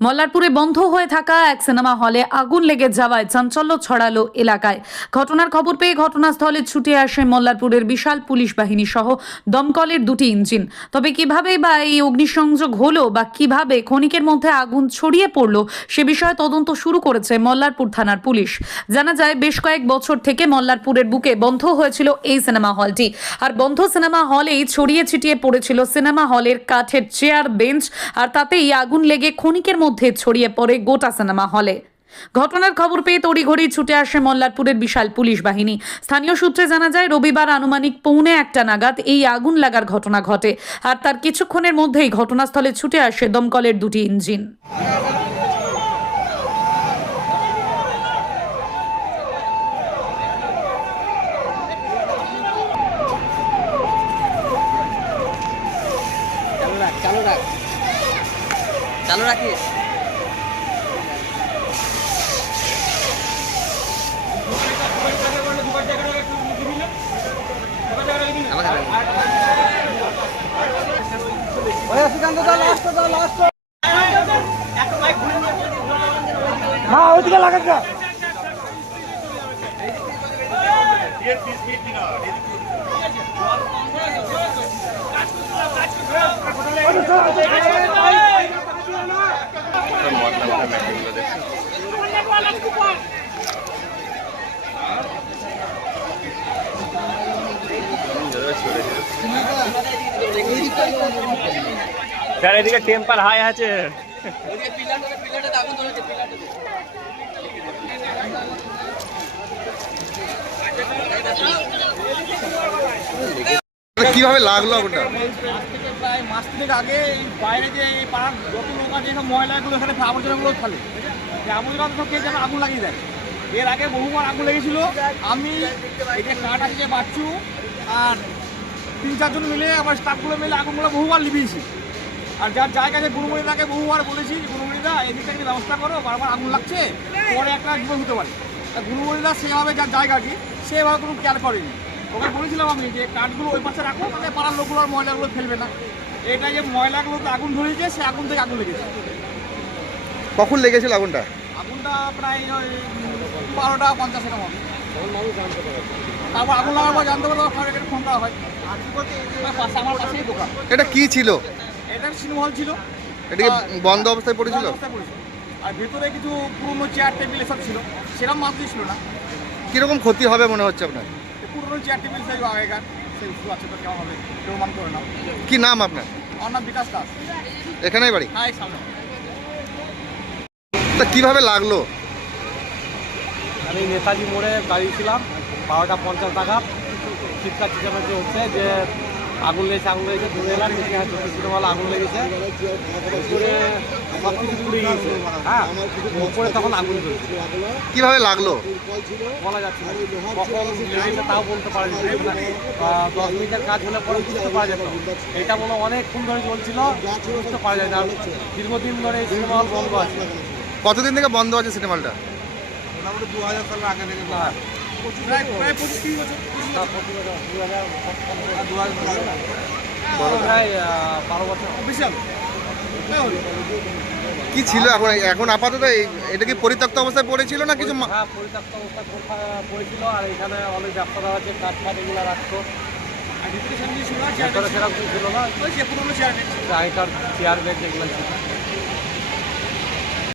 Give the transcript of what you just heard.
মল্লারপুরে বন্ধ হয়ে থাকা এক সিনেমা হলে আগুন লেগে যাওয়ায় চাঞ্চল্য ছড়ালো এলাকায়। ঘটনার খবর পেয়ে ঘটনাস্থলে ছুটে আসে মল্লারপুরের বিশাল পুলিশ বাহিনী সহ দমকলের দুটি ইঞ্জিন। তবে কীভাবে বা এই অগ্নিসংযোগ হলো বা কীভাবে ক্ষণিকের মধ্যে আগুন ছড়িয়ে পড়ল, সে বিষয়ে তদন্ত শুরু করেছে মল্লারপুর থানার পুলিশ। জানা যায়, বেশ কয়েক বছর থেকে মল্লারপুরের বুকে বন্ধ হয়েছিল এই সিনেমা হলটি। আর বন্ধ সিনেমা হলেই ছড়িয়ে ছিটিয়ে পড়েছিল সিনেমা হলের কাঠের চেয়ার, বেঞ্চ, আর তাতেই আগুন লেগে ক্ষণিকের মধ্যে ছড়িয়ে পড়ে গোটা সিনেমা হলে। ঘটনার খবর পেয়ে তড়িঘড়ি ছুটে আসে মল্লারপুরের বিশাল পুলিশ বাহিনী। স্থানীয় সূত্রে জানা যায়, রবিবার আনুমানিক পৌনে একটা নাগাদ এই আগুন লাগার ঘটনা ঘটে আর তার কিছুক্ষণের মধ্যেই ঘটনাস্থলে ছুটে আসে দমকলের দুটি ইঞ্জিন। চালু রাখিস? হ্যাঁ ওইদিকে লাগান না স্যার এদিকে টেম্পার হাই আছে। কীভাবে লাগল আগুনটা প্রায় মাস তিনেক আগে বাইরে যে এই পাড়ার যত লোক আছে সব ময়লাগুলো এখানে আবর্জনাগুলো ফেলে এই আবর্জনা সব কে যেন আগুন লাগিয়ে দেয় এর আগে বহুবার আগুন লেগেছিল আমি এই যে কাঠ আছে যে বাচ্চু আর তিন চারজন মিলে আমার স্টাফগুলো মিলে আগুনগুলো বহুবার লিভিয়েছি আর যার জায়গা আছে গুরুমণিদাকে বহুবার বলেছি যে গুরুমণিদা এদিকটা একটু ব্যবস্থা করো বারবার আগুন লাগছে পরে একটা জীবন হতে পারে। তা গুরুমণিদা সেভাবে যার জায়গাটি সেভাবে কোনো কেয়ার করেনি। ওকে বলেছিলাম আমি যে কাঠগুলো ওই পাশে রাখো তাহলে পাড়ার লোকগুলো আর ময়লাগুলো ফেলবে না। এটা যে ময়লাগুলোতে আগুন ধরেছে সে আগুন থেকে আগুন লেগেছে। কখন লেগেছিল আগুনটা? আগুনটা প্রায় ওই বারোটা পঞ্চাশ এরকম হবে তারপর আগুন লাগার পর জানতে ব্রিগেড ফোন করা হয়। আমার পাশে দোকান। এটা কি ছিল? এটা সিনেমা হল ছিল। এটা কি বন্ধ অবস্থায় পড়েছিল? অবস্থায় পড়েছিল। আর ভেতরে কিছু পুরনো চেয়ার টেবিল এসব ছিল। সেরকম মাত্রই ছিল না। কীরকম ক্ষতি হবে মনে হচ্ছে আপনার? পুরনো চেয়ার টেবিল সেই আগেকার সেই আছে তো কেমন হবে। কেউ মান করে না কি নাম আপনার? আমার নাম বিকাশ দাস। এখানেই বাড়ি? হ্যাঁ সামনে। তা কীভাবে লাগল? আমি নেতাজি মোড়ে দাঁড়িয়েছিলাম বারোটা পঞ্চাশ টাকা চিৎকার চেঁচামেচি হচ্ছে যে আগুন লেগেছে আগুন লেগেছে ধরে এলাম হ্যাঁ চব্বিশ সিনেমাল আগুন লেগেছে। উপরে সব কিছু পুড়ে গিয়েছে। হ্যাঁ উপরে তখন আগুন জ্বলছে কীভাবে লাগল? বলা যাচ্ছে না। কখন লেগেছে তাও বলতে পারা যাচ্ছে না। আহ, দশ মিনিটের কাজ হলে পরে বুঝতে পারা যেত। এটা মনে হয় অনেকক্ষণ ধরে চলছিল বুঝতে পারা যায় না। দীর্ঘদিন ধরে এই সিনেমা হল বন্ধ আছে। কতদিন থেকে বন্ধ আছে সিনেমা হলটা হ্যাঁ। প্রায় প্রায় পঁচিশ তিরিশ বছর প্রায় বারো বছর। বিশাল হ্যাঁ, হলো। কি ছিল এখন? এখন আপাতত এই- এটা কি পরিত্যক্ত অবস্থায় পড়েছিল না কিছু হ্যাঁ পরিত্যক্ত অবস্থায় পড়া- পড়েছিল। আর এখানে অনেক ব্যবসাদার আছে কাঠ ফাট এগুলো রাখতো। ছিল না সেরকম ছিল আগেকার চেয়ার বেঞ্চ এগুলো ছিল।